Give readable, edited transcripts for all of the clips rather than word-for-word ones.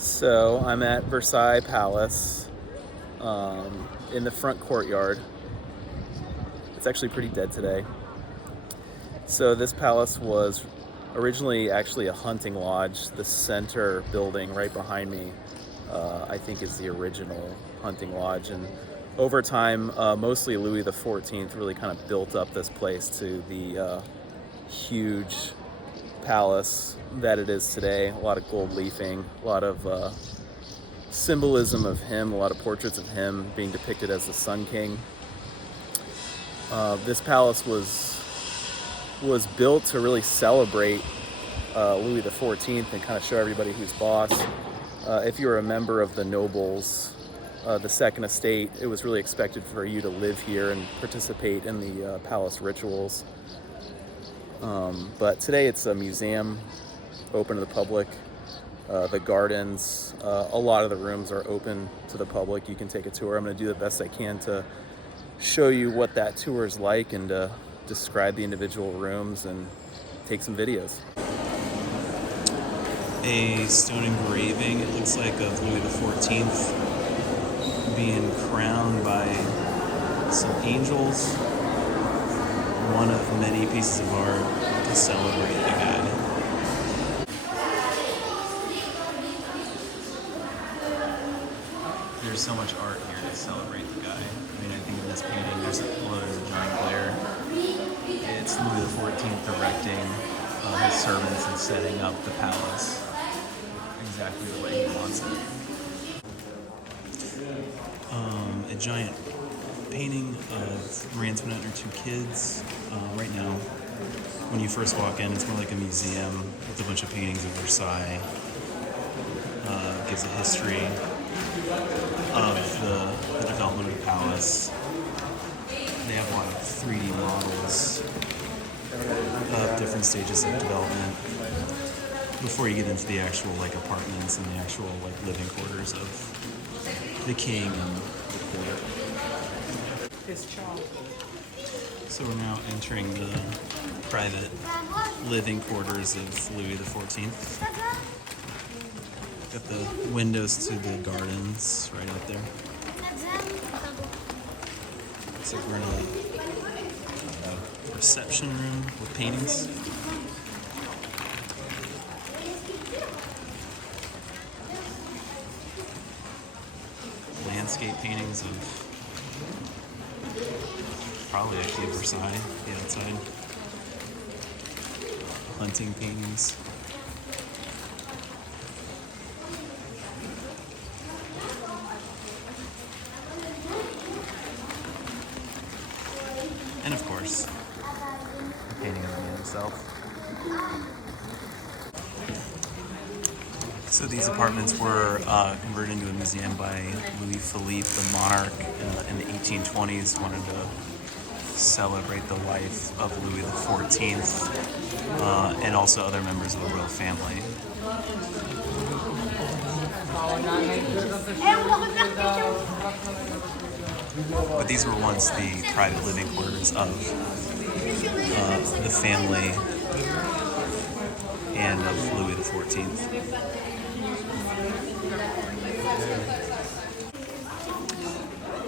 So I'm at Versailles Palace in the front courtyard. It's actually pretty dead today. So this palace was originally actually a hunting lodge. The center building right behind me, I think, is the original hunting lodge. And over time, mostly Louis XIV really kind of built up this place to the huge palace that it is today. A lot of gold leafing, a lot of symbolism of him, a lot of portraits of him being depicted as the Sun King. This palace was built to really celebrate Louis XIV and kind of show everybody who's boss. If you were a member of the nobles, the Second Estate, it was really expected for you to live here and participate in the palace rituals. But today it's a museum open to the public. The gardens, a lot of the rooms are open to the public. You can take a tour. I'm going to do the best I can to show you what that tour is like and describe the individual rooms and take some videos. A stone engraving, it looks like, of Louis XIV being crowned by some angels. One of many pieces of art to celebrate the guy. There's so much art here to celebrate the guy. I mean, I think in this painting, there's a giant glare. It's Louis XIV directing his servants and setting up the palace exactly the way he wants it. A giant painting of Marie Antoinette and her two kids. Right now, when you first walk in, it's more like a museum with a bunch of paintings of Versailles. Gives a history of the development of the palace. They have a lot of 3D models of different stages of development before you get into the actual apartments and the actual living quarters of the king and the court. So we're now entering the private living quarters of Louis XIV. Got the windows to the gardens right out there. Looks like we're in a reception room with paintings. Landscape paintings of probably actually Versailles, the outside. Hunting paintings. And of course, the painting of the man himself. So these apartments were converted into a museum by Louis Philippe, the monarch, in the 1820s. Wanted to celebrate the life of Louis XIV and also other members of the royal family. But these were once the private living quarters of the family and of Louis XIV.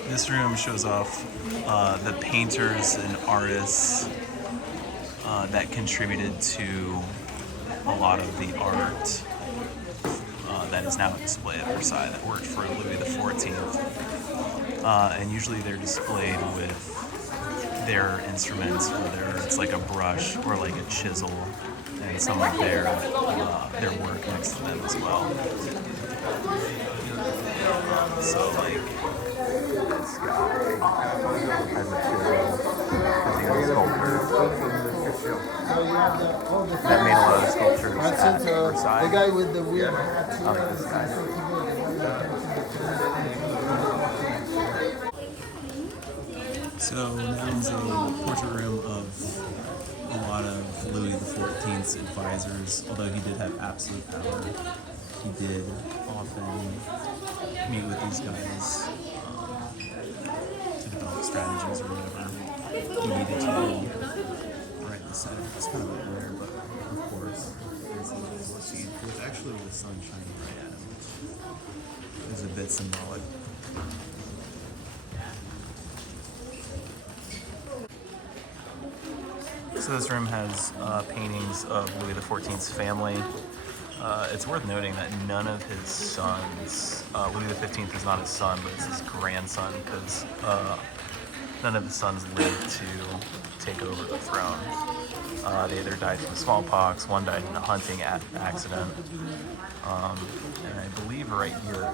This room shows off the painters and artists that contributed to a lot of the art that is now on display at Versailles that worked for Louis XIV. And usually they're displayed with their instruments, whether it's like a brush or like a chisel, and some of their work next to them as well. So this guy has a chisel, that made a lot of sculptures at Versailles. The guy with the weird hat. I like this guy. So that is a portrait room of a lot of Louis XIV's advisors. Although he did have absolute power, he did often meet with these guys to develop strategies or whatever he needed to do. Right, the center is kind of a glare, but of course, it's a little with actually the sun shining right at him. is a bit symbolic. So this room has paintings of Louis XIV's family. It's worth noting that none of his sons, Louis XV is not his son, but it's his grandson, because none of his sons lived to take over the throne. They either died from smallpox, one died in a hunting accident, and I believe right here,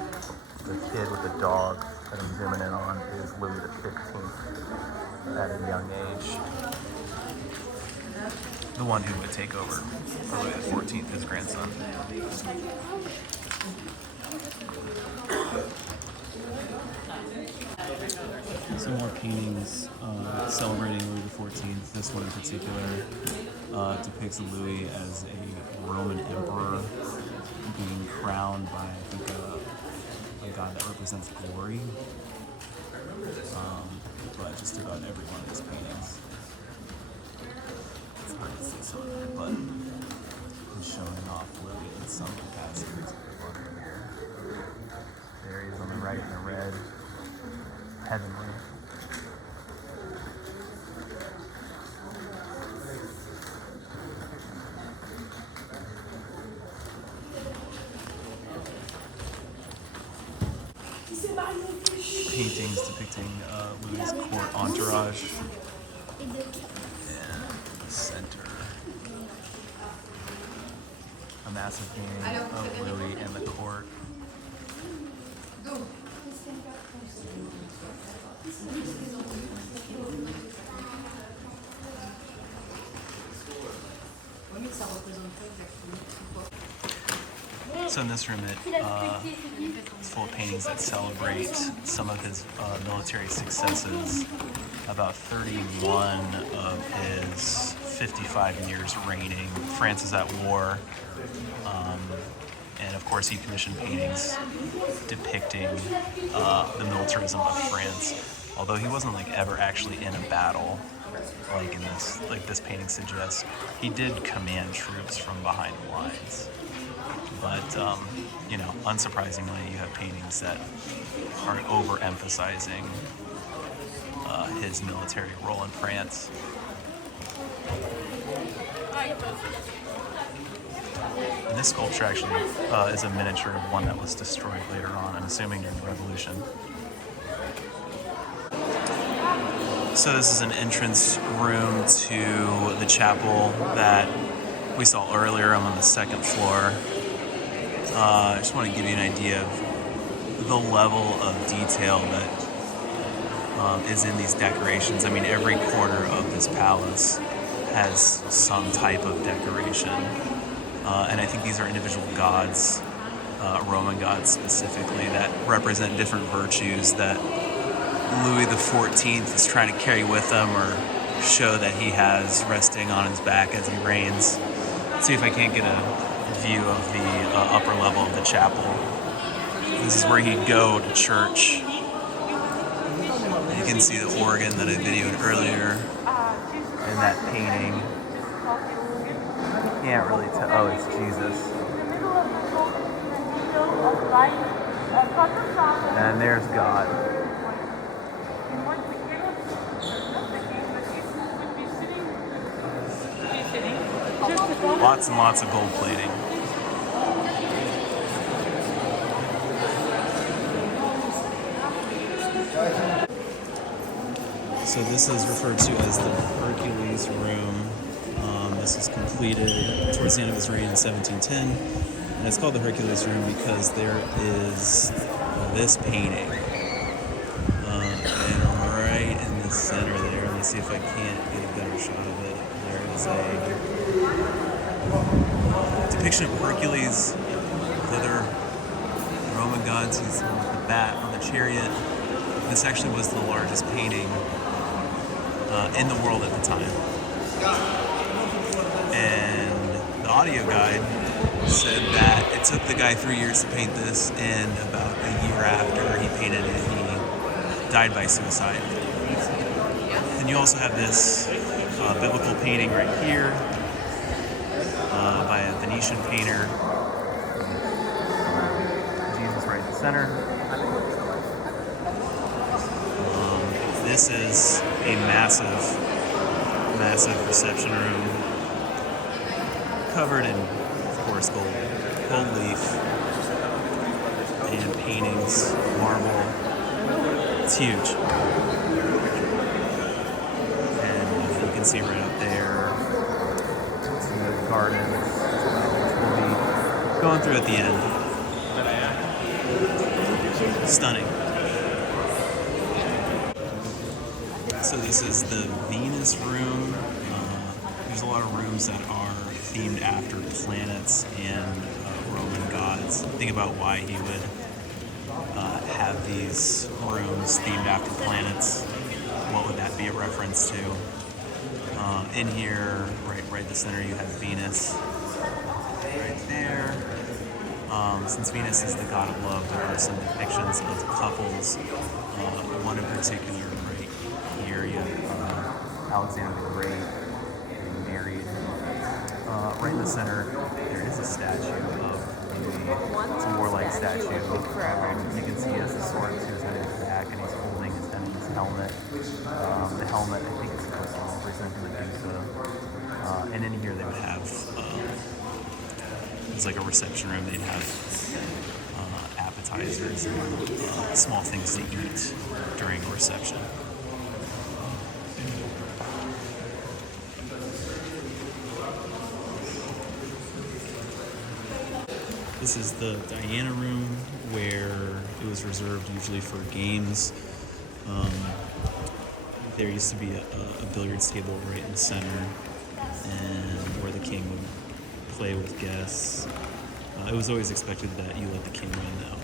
the kid with the dog that I'm zooming in on is Louis XV at a young age. The one who would take over for Louis XIV, his grandson. Some more paintings celebrating Louis XIV. This one in particular depicts Louis as a Roman emperor being crowned by, I think, a god that represents glory. But just about every one of his paintings. It's hard to see some of it, but he's showing off Louis in some capacity. There he is on the right in the red. Heavenly. Paintings depicting Louis' court entourage. And the center. A massive painting of Louis and the court. So in this room, it's full of paintings that celebrate some of his military successes. About 31 of his 55 years reigning. France is at war. And of course, he commissioned paintings depicting the militarism of France. Although he wasn't ever actually in a battle, like this painting suggests, he did command troops from behind the lines. But unsurprisingly, you have paintings that are overemphasizing his military role in France. And this sculpture actually is a miniature of one that was destroyed later on, I'm assuming during the Revolution. So this is an entrance room to the chapel that we saw earlier. I'm on the second floor. I just want to give you an idea of the level of detail that is in these decorations. I mean, every corner of this palace has some type of decoration. And I think these are individual gods, Roman gods specifically, that represent different virtues that Louis XIV is trying to carry with him or show that he has resting on his back as he reigns. Let's see if I can't get a view of the upper level of the chapel. This is where he'd go to church. You can see the organ that I videoed earlier in that painting. You can't really tell. Oh, it's Jesus. And there's God. Lots and lots of gold plating. So this is referred to as the Hercules room. This was completed towards the end of his reign in 1710. And it's called the Hercules room because there is this painting. And right in the center there, let me see if I can't get a better shot of it. There is a depiction of Hercules with other Roman gods. He's on the bat on the chariot. This actually was the largest painting in the world at the time. And the audio guide said that it took the guy 3 years to paint this, and about a year after he painted it, he died by suicide. And you also have this biblical painting right here by a Venetian painter. center. This is a massive reception room covered in, of course, gold leaf and paintings, marble. It's huge. And you can see right up there some of the gardens, which we'll be going through at the end. Stunning. So this is the Venus room. There's a lot of rooms that are themed after planets and Roman gods. Think about why he would have these rooms themed after planets. What would that be a reference to? In here, right in the center, you have Venus. Right there. Since Venus is the god of love, there are some depictions of couples. One in particular, right here, you have Alexander the Great getting married. Right in the center, there is a statue of Louis. It's a warlike statue. You can see he has a sword to his back, and he's holding his head in his helmet. The helmet, I think, is supposed to represent Medusa. And in here, they would have. It's like a reception room. They'd have appetizers and small things to eat during a reception. This is the Diana room, where it was reserved usually for games. There used to be a billiards table right in the center, and where the king would play with guests. It was always expected that you let the king win, though.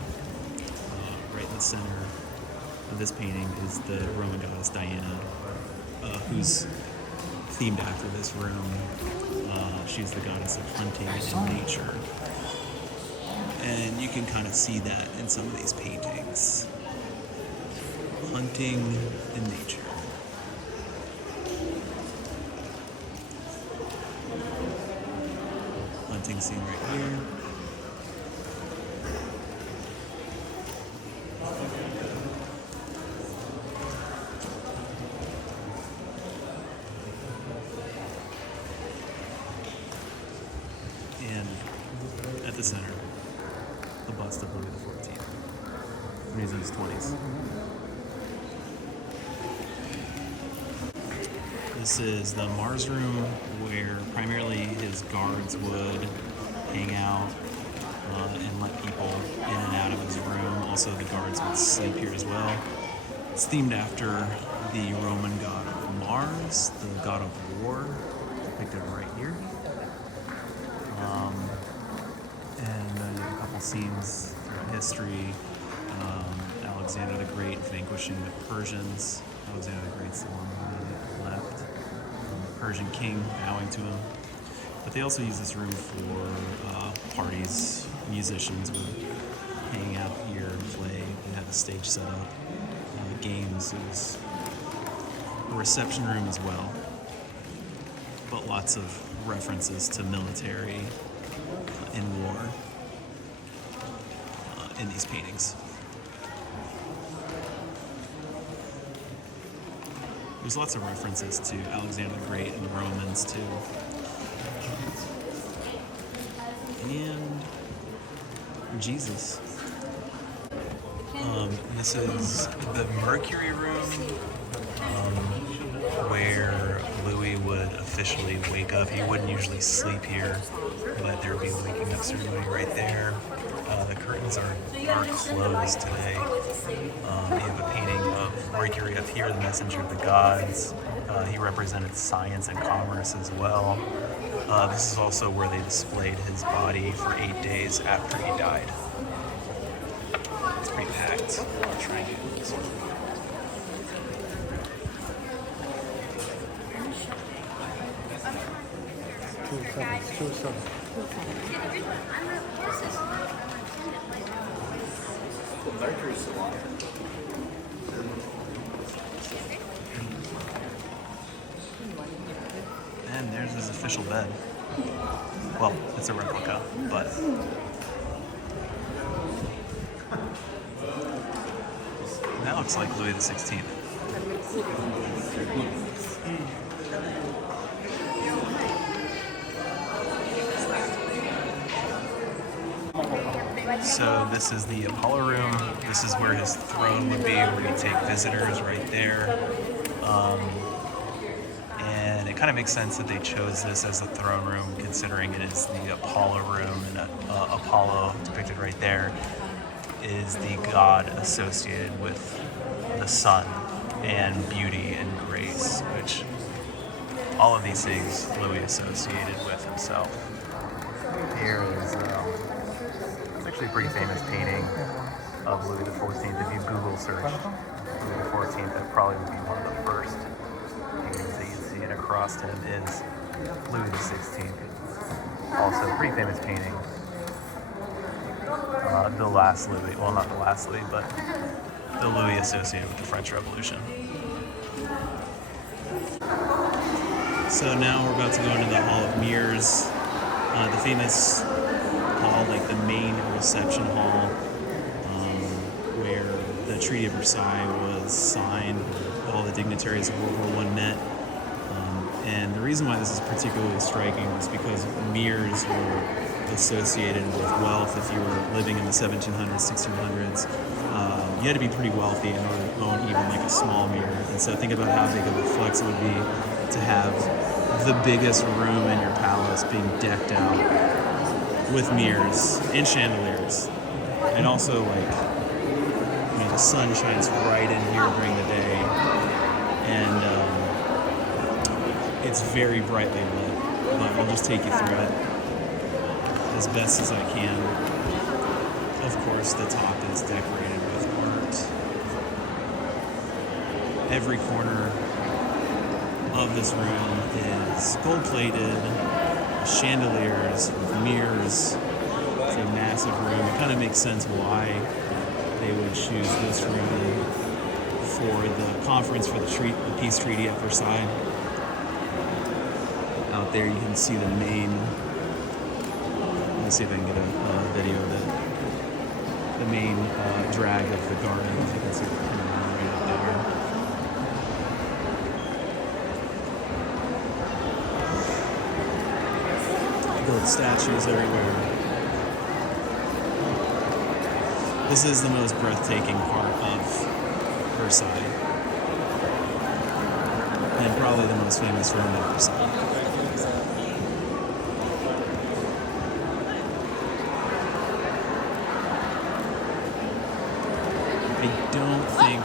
Right in the center of this painting is the Roman goddess Diana, who's themed after this room. She's the goddess of hunting and nature. And you can kind of see that in some of these paintings. Hunting and nature. Hunting scene right here. And at the center, the bust of Louis XIV when he's in his 20s. This is the Mars room, where primarily his guards would hang out and let people in and out of his room. Also, the guards would sleep here as well. It's themed after the Roman god of Mars, the god of war, depicted right here. And you have a couple scenes throughout history. Alexander the Great vanquishing the Persians. Alexander the Great's the one who left. The Persian king bowing to him. But they also use this room for parties. Musicians would hang out here and play. They had a stage set up. Games. It was a reception room as well. But lots of references to military and war in these paintings. There's lots of references to Alexander the Great and the Romans too. And Jesus. This is the Mercury room, where Louis would officially wake up. He wouldn't usually sleep here, but there would be a waking up ceremony right there. The curtains are closed today. You have a painting of Mercury up here, the messenger of the gods. He represented science and commerce as well. This is also where they displayed his body for 8 days after he died. It's pretty packed. I'll try and get this one. And there's his official bed. Well, it's a replica, but looks like Louis XVI. So this is the Apollo room. This is where his throne would be, where he'd take visitors right there. And it kind of makes sense that they chose this as the throne room, considering it is the Apollo room, and Apollo, depicted right there, is the god associated with the sun and beauty and grace, which all of these things Louis associated with himself. Here is it's actually a pretty famous painting of Louis XIV. If you Google search Louis XIV, that probably would be one of the first paintings that you'd see, and across him is Louis XVI. Also a pretty famous painting. The last Louis, well, not the last Louis, but the Louis associated with the French Revolution. So now we're about to go into the Hall of Mirrors, the famous hall, like the main reception hall, where the Treaty of Versailles was signed, where all the dignitaries of World War I met. And the reason why this is particularly striking is because mirrors were associated with wealth. If you were living in the 1700s, 1600s, you had to be pretty wealthy in order to own even like a small mirror. And so think about how big of a flex it would be to have the biggest room in your palace being decked out with mirrors and chandeliers. And also, like, I mean, the sun shines right in here during the day, and it's very brightly lit. But I'll just take you through it as best as I can. Of course, the top is decorated with art. Every corner of this room is gold-plated, chandeliers, with mirrors. It's a massive room. It kind of makes sense why they would choose this room for the conference for the peace treaty at Versailles. Out there you can see the main, let me see if I can get a video of it. The main drag of the garden, if you can see it coming right up there. Gold statues everywhere. This is the most breathtaking part of Versailles, and probably the most famous room at Versailles. I don't think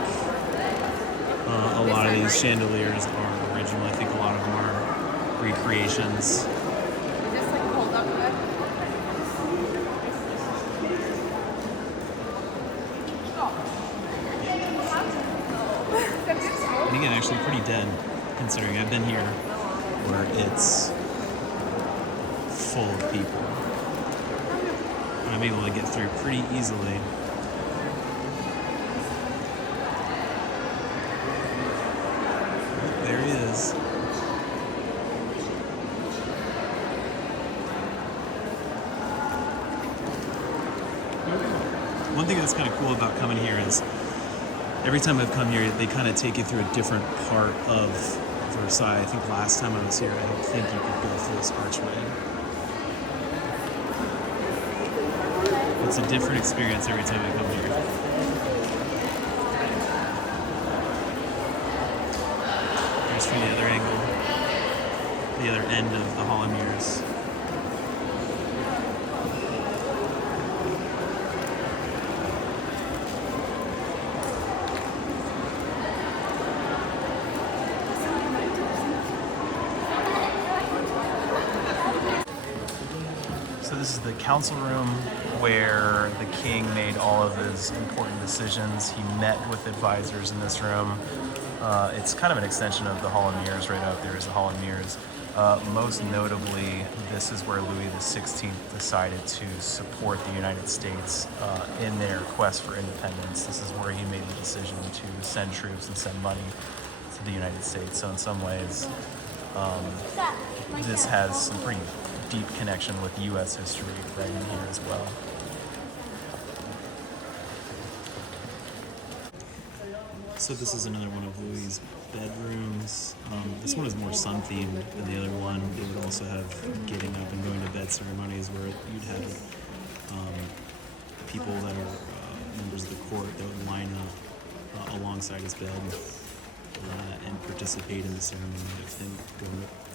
a lot of these chandeliers are original. I think a lot of them are recreations. And again, actually pretty dead, considering I've been here where it's full of people. And I'm able to get through pretty easily. There he is. One thing that's kind of cool about coming here is every time I've come here, they kind of take you through a different part of Versailles. I think last time I was here, I don't think you could go through this archway. It's a different experience every time I come here. Here's from the other angle, the other end of the Hall of Mirrors. So this is the council room where the king made all of his important decisions. He met with advisors in this room. It's kind of an extension of the Hall of Mirrors. Right out there is the Hall of Mirrors. Most notably, this is where Louis XVI decided to support the United States in their quest for independence. This is where he made the decision to send troops and send money to the United States. So in some ways, this has some pretty deep connection with U.S. history right in here as well. So this is another one of Louis' bedrooms. This one is more sun themed than the other one. It would also have getting up and going to bed ceremonies where you'd have people that are members of the court that would line up alongside his bed and participate in the ceremony of him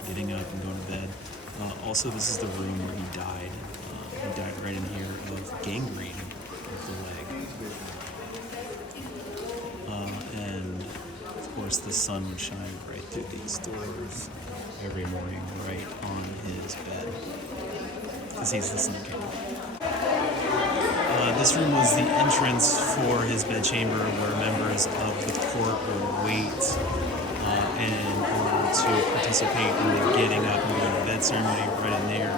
getting up and going to bed. Also, this is the room where he died. He died right in here of gangrene of the leg. And of course, the sun would shine right through these doors every morning, right on his bed, because he's the Sun King. This room was the entrance for his bedchamber, where members of the court would wait in order to participate in the getting up and going to bed ceremony. Right in there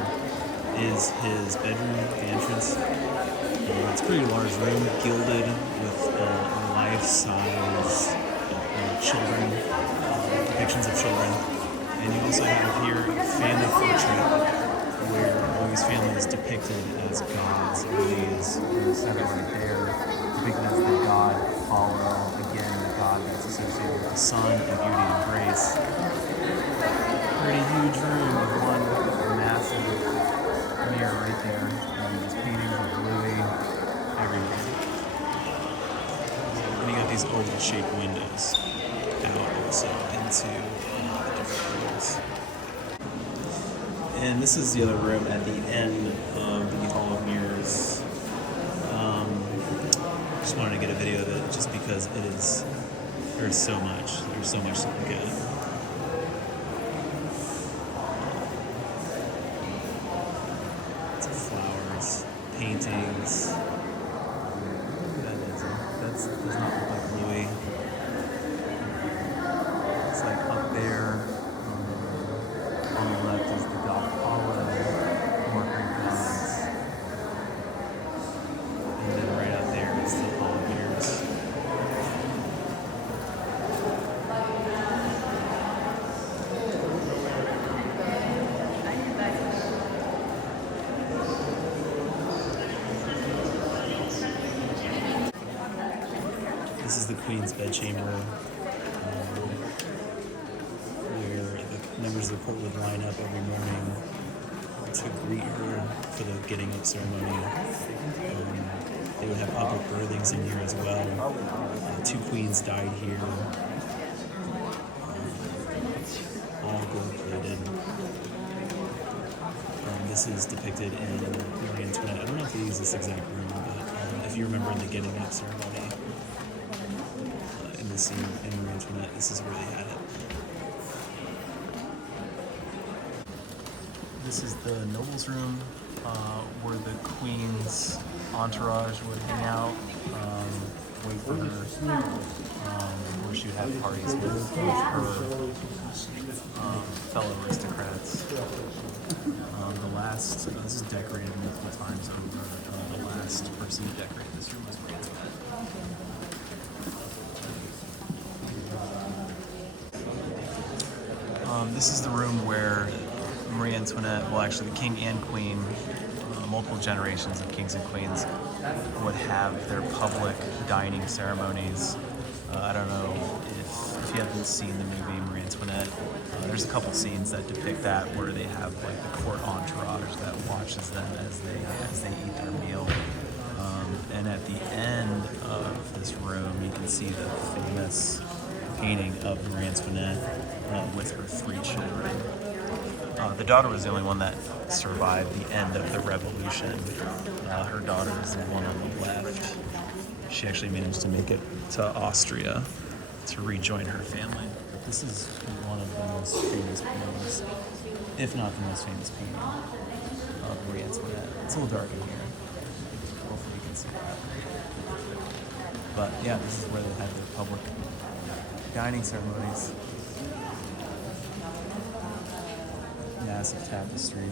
is his bedroom, the entrance. It's a pretty large room, gilded with life-size children, depictions of children. And you also have here a family portrait where Louis' family is depicted as gods. Louis is in the center right there, depicted as the god Apollo, again the god that's associated with the sun and beauty and grace. Pretty huge room with one massive mirror right there, and just paintings of Louis everywhere. And you got these oval-shaped windows out also into the different rooms. And this is the other room at the end of the Hall of Mirrors. Just wanted to get a video of it just because there's so much to look at. Lots of flowers, paintings. That does not look like Louis. It's like up there. On the left is the god Apollo, more Greek gods. And then right out there is the Hall of Mirrors. This is the Queen's bedchamber, where the members of the court would line up every morning to greet her for the getting up ceremony. They would have public birthings in here as well. 2 queens died here, all gold-plated. This is depicted in Marie Antoinette. I don't know if they use this exact room, but if you remember in the getting up ceremony, in the scene in Marie Antoinette, this is where they had it. This is the nobles' room, where the queen's entourage would hang out, wait for her, where she would have parties with her fellow aristocrats. This is decorated multiple times over. The last person to decorate this room was Marie Antoinette. This is the room where Marie Antoinette, well actually the king and queen, multiple generations of kings and queens would have their public dining ceremonies. I don't know if you haven't seen the movie Marie Antoinette, there's a couple scenes that depict that where they have like the court entourage that watches them as they eat their meal. And at the end of this room you can see the famous painting of Marie Antoinette with her 3 children. The daughter was the only one that survived the end of the revolution. Her daughter is the one on the left. She actually managed to make it to Austria to rejoin her family. But this is one of the most famous paintings, if not the most famous painting of Marie Antoinette. It's a little dark in here. Hopefully you can see that. But yeah, this is where they had their public dining ceremonies. Massive tapestry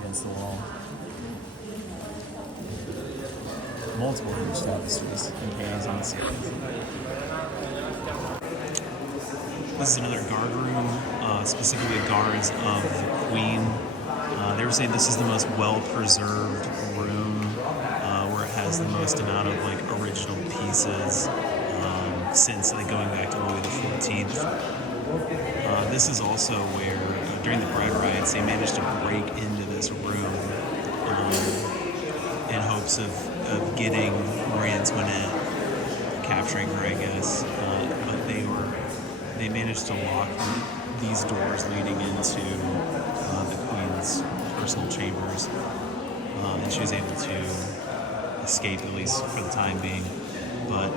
against the wall. Multiple huge tapestries and paintings on the ceiling. This is another guard room, specifically guards of the Queen. They were saying this is the most well-preserved room, where it has the most amount of like original pieces. since like going back to Louis the 14th. This is also where during the Bread Riots they managed to break into this room in hopes of getting Marie Antoinette, capturing her, I guess. But they managed to lock these doors leading into the Queen's personal chambers, and she was able to escape, at least for the time being. But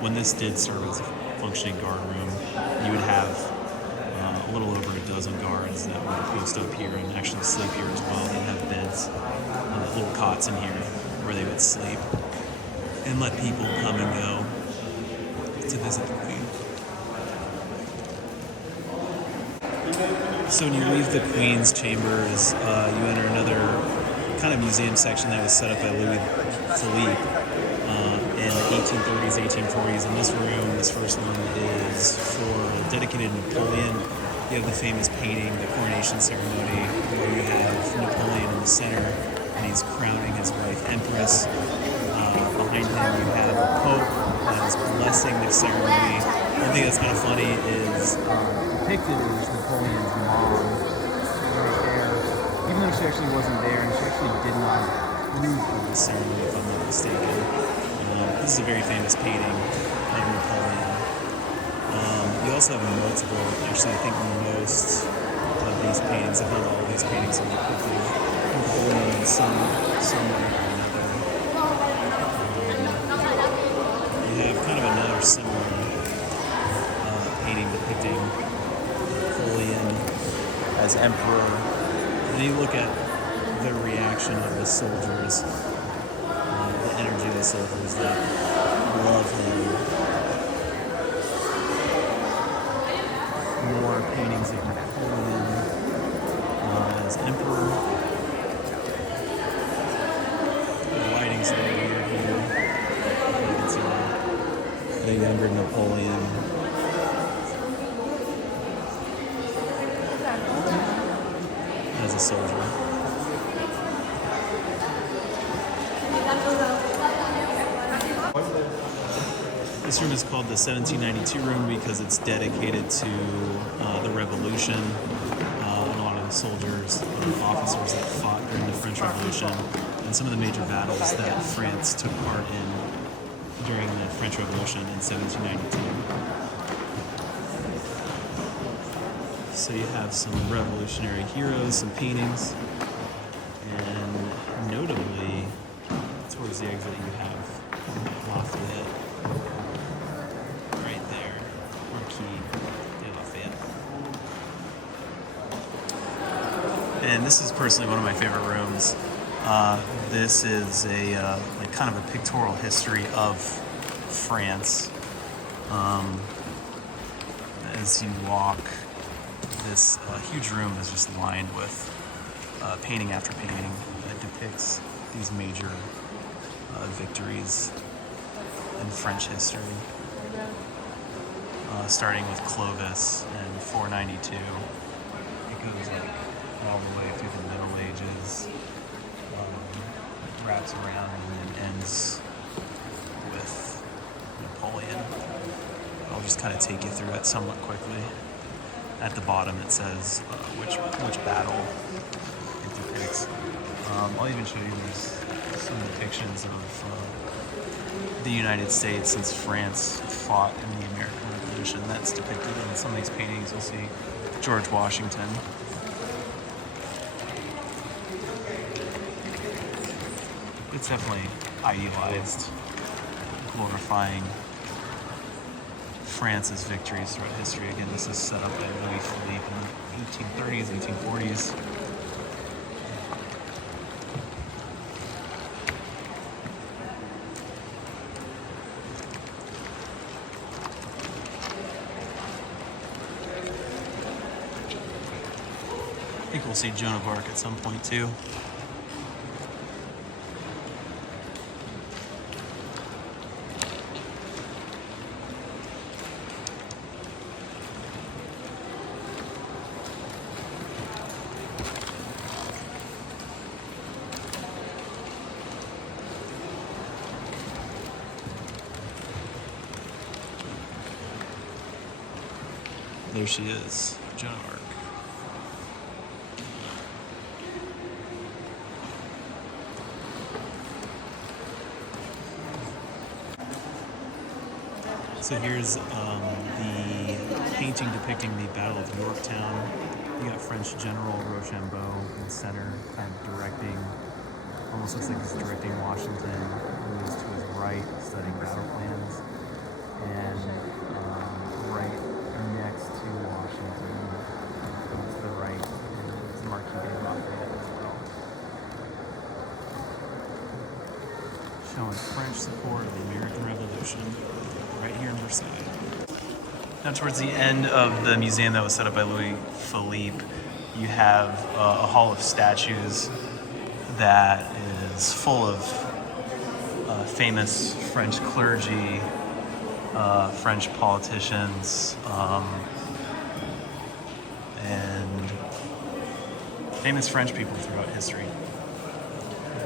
when this did serve as a functioning guard room, you would have a little over a dozen guards that would post up here and actually sleep here as well. They'd have beds, little cots in here where they would sleep and let people come and go to visit the Queen. So when you leave the Queen's chambers, you enter another kind of museum section that was set up by Louis Philippe in the 1830s, 1840s. And this room, this first one, is dedicated to Napoleon. You have the famous painting, the coronation ceremony, where you have Napoleon in the center, and he's crowning his wife, Empress. Behind him, you have the Pope that is blessing the ceremony. One thing that's kind of funny is depicted is Napoleon's mom right there, even though she actually wasn't there, and she actually did not approve of the ceremony, if I'm not mistaken. This is a very famous painting of Napoleon. You also have multiple, actually I think most of these paintings, if not all of these paintings, are depicting Napoleon in some way or another. You have kind of another similar painting depicting Napoleon as emperor. And then you look at the reaction of the soldiers, the energy of the soldiers that love him. More paintings of Napoleon as emperor. The lighting's a little weird here. You can see the younger Napoleon. As a soldier. This room is called the 1792 room because it's dedicated to the Revolution, and a lot of the soldiers, officers that fought during the French Revolution, and some of the major battles that France took part in during the French Revolution in 1792. So you have some revolutionary heroes, some paintings, and notably, towards the exit you have Lafayette. Right there, Marquis de Lafayette. And this is personally one of my favorite rooms. This is a like kind of a pictorial history of France. As you walk, this huge room is just lined with painting after painting that depicts these major victories in French history. Starting with Clovis in 492. It goes like all the way through the Middle Ages, wraps around and then ends with Napoleon. I'll just kind of take you through it somewhat quickly. At the bottom it says which battle it depicts. I'll even show you there's some depictions of the United States since France fought in the American Revolution. That's depicted in some of these paintings. You'll see George Washington. It's definitely idealized, glorifying France's victories throughout history. Again, this is set up by Louis Philippe in the 1830s, 1840s. I think we'll see Joan of Arc at some point too. There she is, Joan of Arc. So here's the painting depicting the Battle of Yorktown. You got French General Rochambeau in the center, kind of directing, almost looks like he's directing Washington, who is to his right, studying battle plans. And right next to Washington, to the right, is the Marquis de Lafayette as well. Showing French support of the American Revolution right here in Versailles. Now towards the end of the museum that was set up by Louis Philippe, you have a hall of statues that is full of famous French clergy, French politicians, and famous French people throughout history.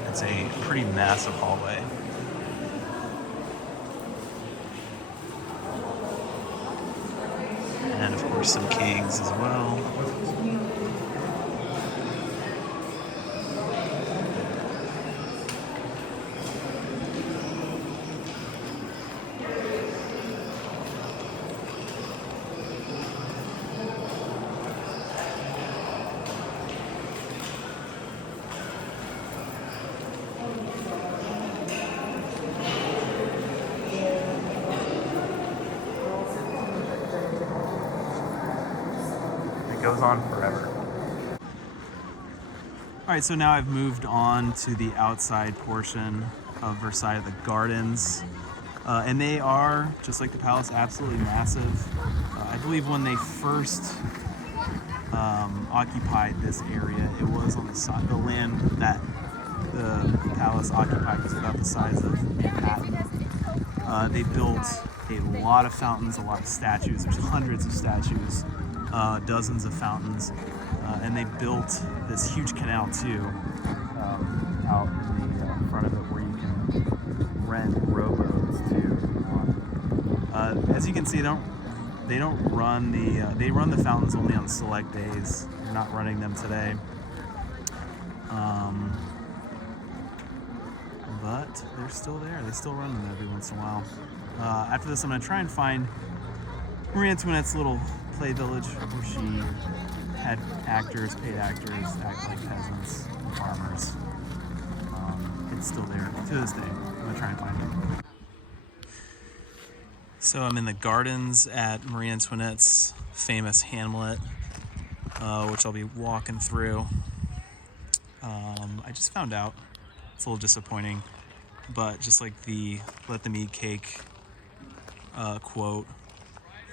It's a pretty massive hallway. And of course some kings as well. Goes on forever. All right, so now I've moved on to the outside portion of Versailles, the gardens, and they are, just like the palace, absolutely massive. I believe when they first occupied this area, it was on the land that the palace occupied was about the size of Manhattan. They built a lot of fountains, a lot of statues. There's hundreds of statues. Dozens of fountains, and they built this huge canal too out in the front of it where you can rent rowboats too. As you can see, they don't run they run the fountains only on select days. They're not running them today, but they're still there. They still run them every once in a while. After this, I'm gonna try and find Marie Antoinette's little play village where she had paid actors act like peasants and farmers. It's still there to this day. I'm gonna try and find it. So I'm in the gardens at Marie Antoinette's famous hamlet, which I'll be walking through. I just found out, it's a little disappointing, but just like the "let them eat cake" quote,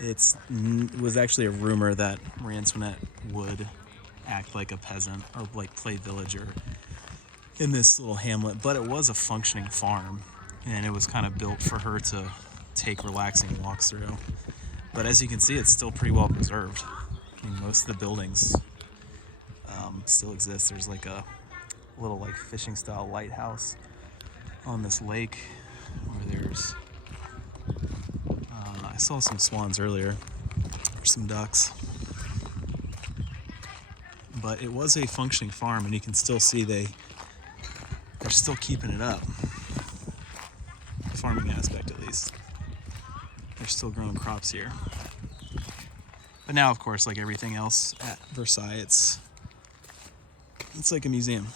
it was actually a rumor that Marie Antoinette would act like a peasant or like play villager in this little hamlet, but it was a functioning farm and it was kind of built for her to take relaxing walks through. But as you can see, it's still pretty well preserved. I mean, most of the buildings still exist. There's like a little like fishing style lighthouse on this lake where there's I saw some swans earlier, or some ducks. But it was a functioning farm, and you can still see they're still keeping it up. The farming aspect, at least. They're still growing crops here. But now, of course, like everything else at Versailles, it's like a museum.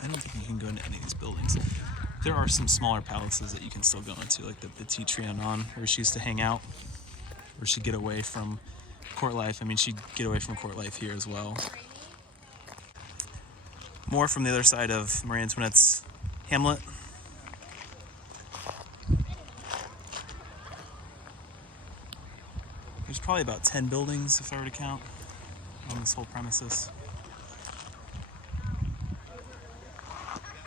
I don't think you can go into any of these buildings. There are some smaller palaces that you can still go into, like the Petit Trianon, where she used to hang out, where she'd get away from court life. I mean, she'd get away from court life here as well. More from the other side of Marie Antoinette's hamlet. There's probably about 10 buildings, if I were to count, on this whole premises.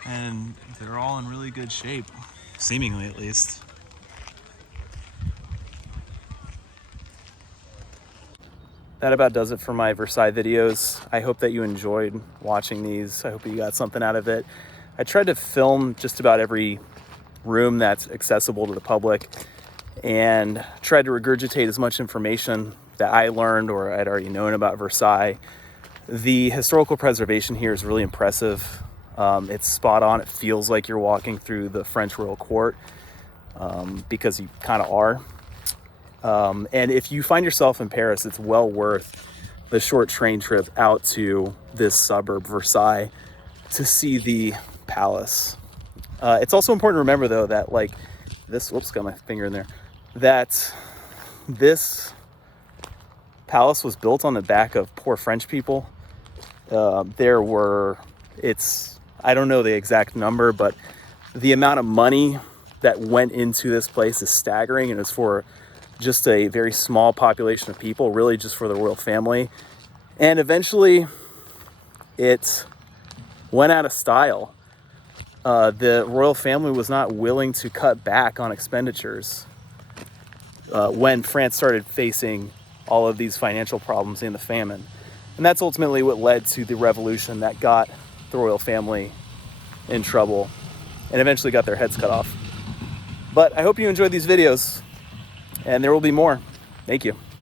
and they're all in really good shape, seemingly at least. That about does it for my Versailles videos. I hope that you enjoyed watching these. I hope you got something out of it. I tried to film just about every room that's accessible to the public and tried to regurgitate as much information that I learned or I'd already known about Versailles. The historical preservation here is really impressive. It's spot on. It feels like you're walking through the French royal court because you kind of are. And if you find yourself in Paris, it's well worth the short train trip out to this suburb, Versailles, to see the palace. It's also important to remember, though, that like this, whoops, got my finger in there, that this palace was built on the back of poor French people. I don't know the exact number, but the amount of money that went into this place is staggering, and it's for just a very small population of people, really just for the royal family. And eventually it went out of style. The royal family was not willing to cut back on expenditures when France started facing all of these financial problems in the famine. And that's ultimately what led to the revolution that got the royal family in trouble and eventually got their heads cut off. But I hope you enjoyed these videos, and there will be more. Thank you.